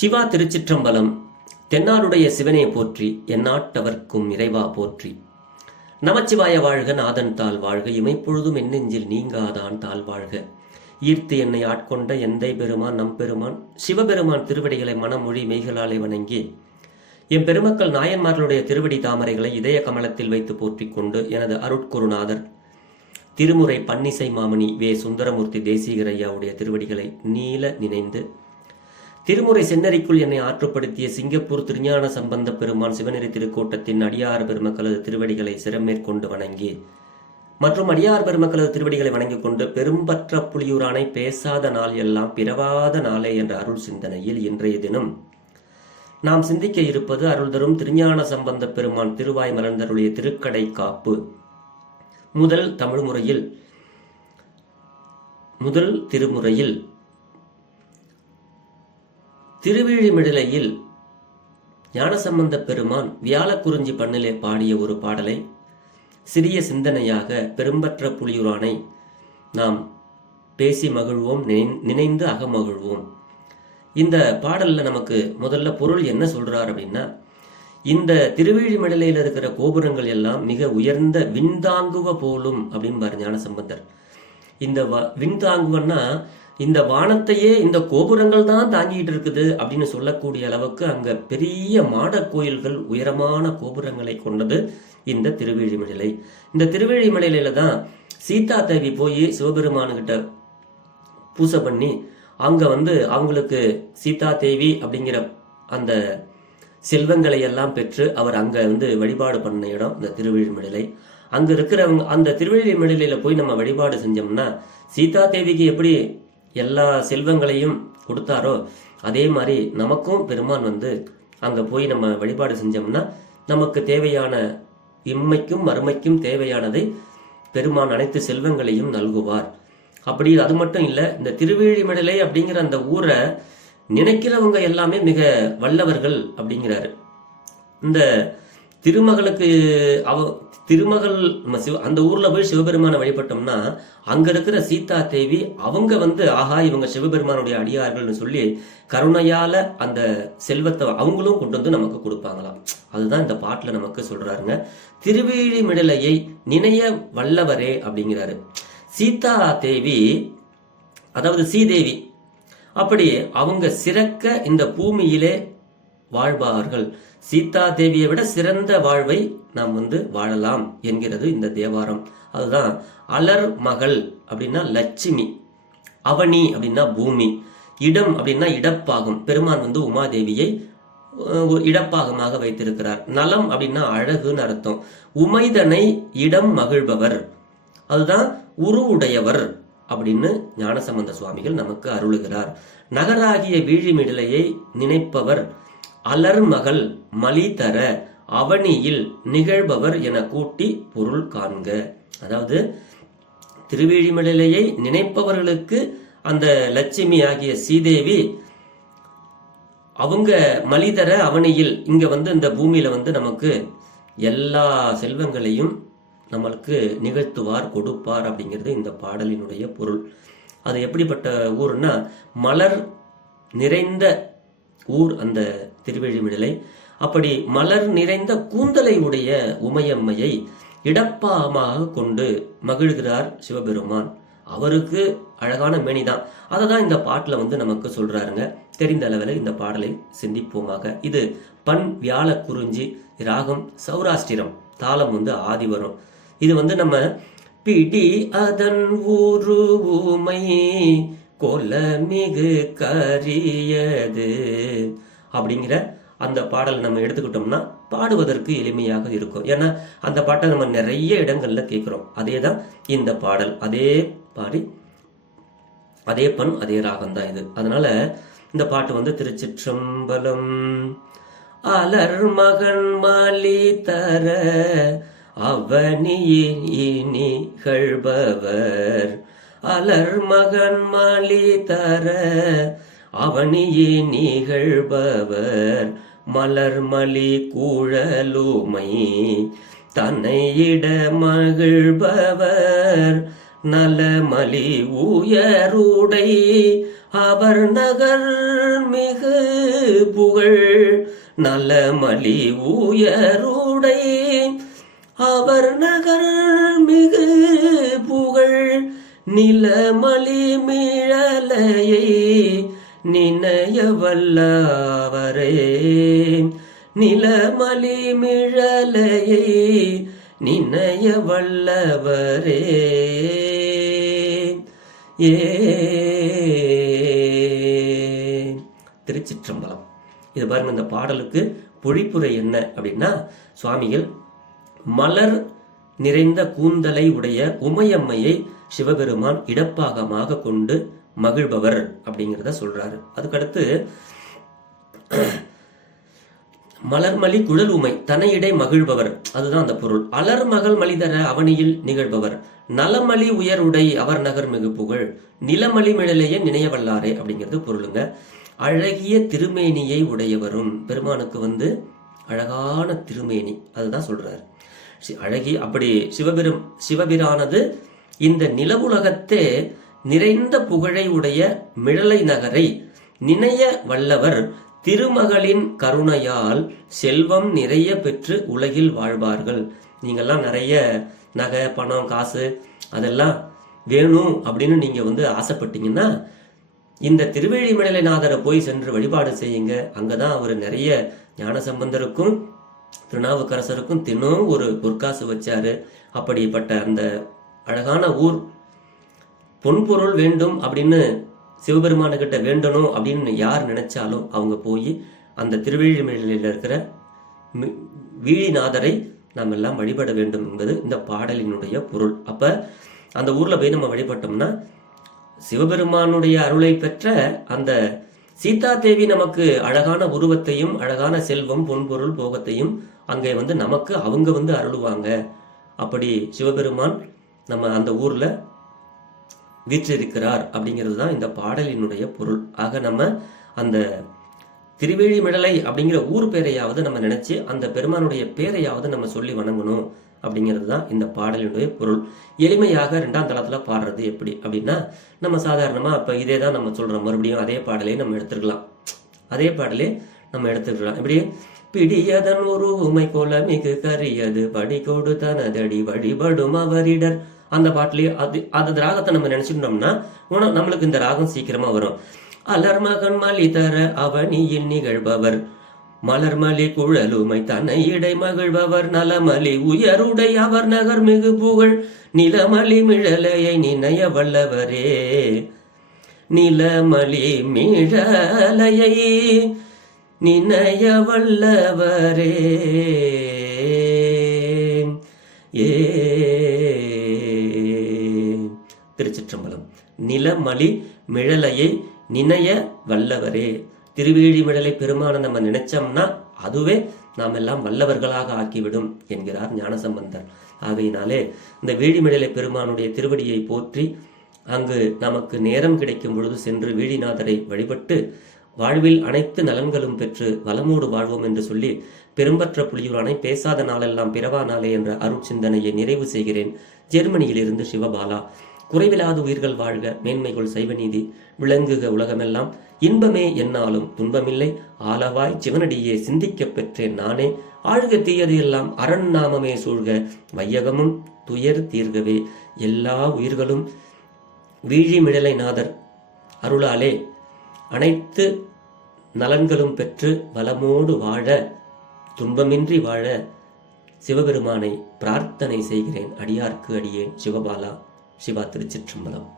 சிவா திருச்சிற்றம்பலம் தென்னாடுடைய சிவனே போற்றி எந்நாட்டவர்க்கும் இறைவா போற்றி. நமச்சிவாய வாழ்க நாதன் தாள் வாழ்க இமைப்பொழுதும் என்னெஞ்சில் நீங்காதான் தாள் வாழ்க. ஈர்த்து என்னை ஆட்கொண்ட எந்தை பெருமான் நம் பெருமான் சிவபெருமான் திருவடிகளை மனமொழி மெய்களாலே வணங்கி என் பெருமக்கள் நாயன்மார்களுடைய திருவடி தாமரைகளை இதய கமலத்தில் வைத்து போற்றிக் கொண்டு எனது அருட்குருநாதர் திருமுறை பன்னிசை மாமணி வே. சுந்தரமூர்த்தி தேசிகரையாவுடைய திருவடிகளை நீல நினைந்து திருமுறை சென்னறிக்குள் என்னை ஆற்றுப்படுத்திய சிங்கப்பூர் திருஞான சம்பந்த பெருமான் சிவநெறி திருக்கூட்டத்தின் அடியார் பெருமக்களது திருவடிகளை சிறமேற்கொண்டு வணங்கி மற்றும் அடியார் பெருமக்களது திருவடிகளை வணங்கிக் கொண்டு பெரும்பற்ற புலியூரானை பேசாத நாள் எல்லாம் பிறவாத நாளே என்ற அருள் சிந்தனையில் இன்றைய தினம் நாம் சிந்திக்க இருப்பது அருள் தரும் திருஞான சம்பந்த பெருமான் திருவாய் மலர்ந்தருடைய திருக்கடை காப்பு. முதல் தமிழ் முறையில் முதல் திருமுறையில் திருவிழிமிடலையில் ஞானசம்பந்த பெருமான் வியாழக்குறிஞ்சி பண்ணிலே பாடிய ஒரு பாடலை சிறிய சிந்தனையாக பெரும்பற்ற புலியூரானை நாம் பேசி மகிழ்வோம் நினை- நினைந்து அகமகிழ்வோம். இந்த பாடலில் நமக்கு முதல்ல பொருள் என்ன சொல்றார் அப்படின்னா இந்த திருவிழிமடலையில் இருக்கிற கோபுரங்கள் எல்லாம் மிக உயர்ந்த விண்தாங்குவ போலும் அப்படிம்பாரு ஞானசம்பந்தர். இந்த வ- விண்தாங்குவன்னா இந்த வானத்தையே இந்த கோபுரங்கள் தான் தாங்கிட்டு இருக்குது அப்படின்னு சொல்லக்கூடிய அளவுக்கு அங்க பெரிய மாட கோயில்கள் உயரமான கோபுரங்களை கொண்டது இந்த திருவேழிமலை இந்த திருவேழிமலையில தான் சீதா தேவி போய் சிவபெருமானுகிட்ட பூசை பண்ணி அங்க வந்து அவங்களுக்கு சீதா தேவி அப்படிங்கிற அந்த செல்வங்களை எல்லாம் பெற்று அவர் அங்க வந்து வழிபாடு பண்ண இடம் இந்த திருவேழிமலை அங்க இருக்கிறவங்க அந்த திருவேழிமலையில போய் நம்ம வழிபாடு செஞ்சோம்னா சீதா தேவிக்கு எப்படி எல்லா செல்வங்களையும் கொடுத்தாரோ அதே மாதிரி நமக்கும் பெருமான் வந்து அங்கே போய் நம்ம வழிபாடு செஞ்சோம்னா நமக்கு தேவையான இம்மைக்கும் மறுமைக்கும் தேவையானதை பெருமான் அனைத்து செல்வங்களையும் நல்குவார். அப்படி அது மட்டும் இல்லை இந்த திருவிழிமடலை அப்படிங்கிற அந்த ஊரை நினைக்கிறவங்க எல்லாமே மிக வல்லவர்கள் அப்படிங்கிறாரு. இந்த திருமகளுக்கு அவ திருமகள் நம்ம சிவ அந்த ஊர்ல போய் சிவபெருமானை வழிபட்டோம்னா அங்க இருக்கிற சீதா தேவி அவங்க வந்து ஆஹா இவங்க சிவபெருமானுடைய அடியார்கள்னு சொல்லி கருணையால அந்த செல்வத்தை அவங்களும் கொண்டு வந்து நமக்கு கொடுப்பாங்களாம். அதுதான் இந்த பாட்டுல நமக்கு சொல்றாருங்க. திருவிழிமிடலையை நினைய வல்லவரே அப்படிங்கிறாரு. சீதா தேவி அதாவது சீதேவி அப்படி அவங்க சிறக்க இந்த பூமியிலே வாழ்வார்கள். சீதா தேவியை விட சிறந்த வாழ்வை நாம் வந்து வாழலாம் என்கிறது இந்த தேவாரம். அதுதான் அலர் மகள் அப்படின்னா லட்சுமி அவனி அப்படின்னா பூமி இடம் அப்படின்னா இடப்பாகம். பெருமான் வந்து உமாதேவியை இடப்பாகமாக வைத்திருக்கிறார். நலம் அப்படின்னா அழகுன்னு அர்த்தம். உமைதனை இடம் மகிழ்பவர். அதுதான் உருவுடையவர் அப்படின்னு ஞானசம்பந்த சுவாமிகள் நமக்கு அருளுகிறார். நகராகிய வீழிமிடலையை நினைப்பவர். அலர் மகள் மலி தர அவனியில் நிகழ்பவர் என கூட்டி பொருள் காண்க. அதாவது திருவிழிமலையை நினைப்பவர்களுக்கு அந்த லட்சுமி ஆகிய சீதேவி அவங்க மலிதர அவனியில் இங்க வந்து இந்த பூமியில வந்து நமக்கு எல்லா செல்வங்களையும் நம்மளுக்கு நிகழ்த்துவார் கொடுப்பார் அப்படிங்கிறது இந்த பாடலினுடைய பொருள். அது எப்படிப்பட்ட ஊர்னா மலர் நிறைந்த ஊர் அந்த திருவெழிமிடலை. அப்படி மலர் நிறைந்த கூந்தலை உடைய உமையம்மையை இடப்பாமாக கொண்டு மகிழ்கிறார் சிவபெருமான். அவருக்கு அழகான மேனிதான். அதை தான் இந்த பாட்டில் வந்து நமக்கு சொல்கிறாருங்க தெரிந்த அளவில் இந்த பாடலை சிந்திப்போமாக. இது பண் வியாழ குறிஞ்சி ராகம் சௌராஷ்டிரம். தாளம் வந்து ஆதி வரும் இது வந்து நம்ம பிடி அதன் ஊருமை கொலமிகு கரியது. அப்படிங்கிற அந்த பாடல் நம்ம எடுத்துக்கிட்டோம்னா பாடுவதற்கு எளிமையாக இருக்கும். ஏன்னா அந்த பாட்டை நம்ம நிறைய இடங்கள்ல கேட்குறோம் அதே தான் இந்த பாடல். அதே பாடி அதே பண் அதே ராகம் தான் இது. அதனால இந்த பாட்டு வந்து திருச்சிற்றம்பலம் அலர் மகன் மாலி தர அவனியினி கழ்பவர் அலர் மகன் மாலி தர அவனியே நிகழ்பவர். மலர்மலி கூழலுமை தன்னையிட மகிழ்பவர். நலமலி உயருடை அவர் நகர் மிகு புகழ். நலமலி உயருடை அவர் நகர் மிகு புகழ். நிலமலி மிழலையை நினைய வல்லவரே. நிலமலி மிழலையை நினைய வல்லவரே. ஏ. திருச்சிற்றம்பலம். இது பாருங்க இந்த பாடலுக்கு பொழிப்புரை என்ன அப்படின்னா சுவாமிகள் மலர் நிறைந்த கூந்தலை உடைய உமையம்மையை சிவபெருமான் இடப்பாகமாக கொண்டு மகிழ்பவர் அப்படிங்கிறத சொல்றாரு. அதுக்கடுத்து மலர்மலி குழல் உமை தனையிடை மகிழ்பவர். அதுதான் அந்த பொருள். அலர் மகள் மலிதர அவனியில் நிகழ்பவர். நலமலி உயருடை அவர் நகர் மிகு புகழ். நிலமலி மிழலைய நினையவல்லாரே அப்படிங்கிறது பொருளுங்க. அழகிய திருமேனியை உடையவரும். பெருமானுக்கு வந்து அழகான திருமேனி. அதுதான் சொல்றாரு. சி- அழகி அப்படி சிவபெரும் சிவபிரானது இந்த நிலவுலகத்தே நிறைந்த புகழை உடைய மிழலை நகரை நினைய வல்லவர் திருமகளின் கருணையால் செல்வம் நிறைய பெற்று உலகில் வாழ்வார்கள். நீங்கள்லாம் நிறைய நகை பணம் காசு அதெல்லாம் வேணும் அப்படின்னு நீங்கள் வந்து ஆசைப்பட்டீங்கன்னா இந்த திருவேழிமலைநாதரை போய் சென்று வழிபாடு செய்யுங்க. அங்கே தான் அவர் நிறைய ஞானசம்பந்தருக்கும் திருநாவுக்கரசருக்கும் தினம் ஒரு பொற்காசு வச்சாரு. அப்படிப்பட்ட அந்த அழகான ஊர். பொன்பொருள் வேண்டும் அப்படின்னு சிவபெருமானுக்கிட்ட வேண்டணும் அப்படின்னு யார் நினைச்சாலும் அவங்க போய் அந்த திருவேழிமலையில் இருக்கிற வீழிநாதரை நாம் எல்லாம் வழிபட வேண்டும் என்பது இந்த பாடலினுடைய பொருள். அப்ப அந்த ஊர்ல போய் நம்ம வழிபட்டோம்னா சிவபெருமானுடைய அருளை பெற்ற அந்த சீதா தேவி நமக்கு அழகான உருவத்தையும் அழகான செல்வம் பொன்பொருள் போகத்தையும் அங்கே வந்து நமக்கு அவங்க வந்து அருளுவாங்க. அப்படி சிவபெருமான் நம்ம அந்த ஊர்ல வீற்றிருக்கிறார் அப்படிங்கிறது தான் இந்த பாடலினுடைய பொருள். ஆக நம்ம அந்த திருவேழிமிடலை அப்படிங்கிற ஊர் பேரையாவது நம்ம நினைச்சு அந்த பெருமானுடைய பேரையாவது நம்ம சொல்லி வணங்கணும் அப்படிங்கிறது தான் இந்த பாடலினுடைய பொருள். எளிமையாக ரெண்டாம் தளத்துல பாடுறது எப்படி அப்படின்னா நம்ம சாதாரணமா இப்போ இதே தான் நம்ம சொல்றோம். மறுபடியும் அதே பாடலே நம்ம எடுத்துக்கலாம் அதே பாடலே நம்ம எடுத்துக்கலாம். இப்படி பிடியதன் ஒரு உமை போல மிகு கரியது. படி கொடு தனதடி வழிபடும் அவரிடர். அந்த பாட்டிலேயே அது அந்த ராகத்தை நம்ம நினைச்சுட்டோம்னா நம்மளுக்கு இந்த ராகம் சீக்கிரமா வரும். அலர்மகன் மலி தர அவனியில் நிகழ்பவர். மலர்மலி குழலுமை தன்னை இடை மகிழ்பவர். நலமலி உயருடை அவர் நகர் மிகு புகழ். நிலமலி மிழலையை நினைய வல்லவரே. நிலமலி மிழலையை நினைய வல்லவரே ஏ திருச்சிற்றம்பலம். நிலமலி மிழலையை நினைய வல்லவரே திருவேழிமிழலை பெருமானை நம்ம நினைச்சோம்னா அதுவே நாம் எல்லாம் வல்லவர்களாக ஆக்கிவிடும் என்கிறார் ஞானசம்பந்தர். ஆகையினாலே இந்த வேழிமிழலை பெருமானுடைய திருவடியை போற்றி அங்கு நமக்கு நேரம் கிடைக்கும் பொழுது சென்று வீழிநாதரை வழிபட்டு வாழ்வில் அனைத்து நலன்களும் பெற்று வளமோடு வாழ்வோம் என்று சொல்லி பெரும்பற்ற புலியூரானை பேசாத நாளெல்லாம் பிறவா நாளே என்ற அருட்சிந்தனையை நிறைவு செய்கிறேன். ஜெர்மனியிலிருந்து சிவபாலா. குறைவிலாத உயிர்கள் வாழ்க மேன்மைகள் சைவநீதி விளங்குக உலகமெல்லாம். இன்பமே என்னாலும் துன்பமில்லை. ஆளவாய் சிவனடியே சிந்திக்கப் பெற்றேன் நானே. ஆழ்க தீயது எல்லாம் அரண் நாமமே சூழ்க வையகமும் துயர் தீர்கவே. எல்லா உயிர்களும் வீழிமிழலை நாதர் அருளாலே. அனைத்து நலன்களும் பெற்று வளமோடு வாழ துன்பமின்றி வாழ சிவபெருமானை பிரார்த்தனை செய்கிறேன். அடியார்க்கு அடியேன் சிவபாலா சிவா திருச்சிற்றம்பலம்.